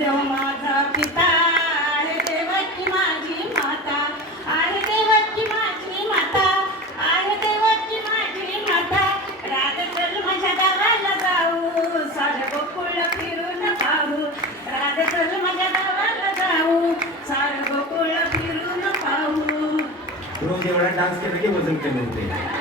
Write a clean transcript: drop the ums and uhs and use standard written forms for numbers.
वसुदेव माझा पिता आहे देवकी माझी माता आहे देवकी माझी माता आहे देवकी माझी माता राधा चल माझ्या गावाला जाऊ सारे गोकुळ फिरून पाहू राधा चल माझ्या गावाला जाऊ सारे गोकुळ फिरून पाहू रोज एवढा डान्स केला की वजन कमी होते